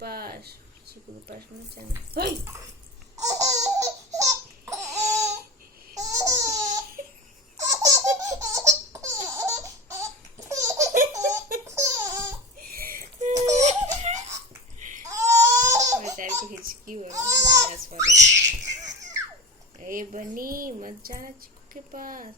पास चीकू के पास मत जाना। बेचारी की हिचकी हो रही है। ए बनी मत जाना चीकू के पास।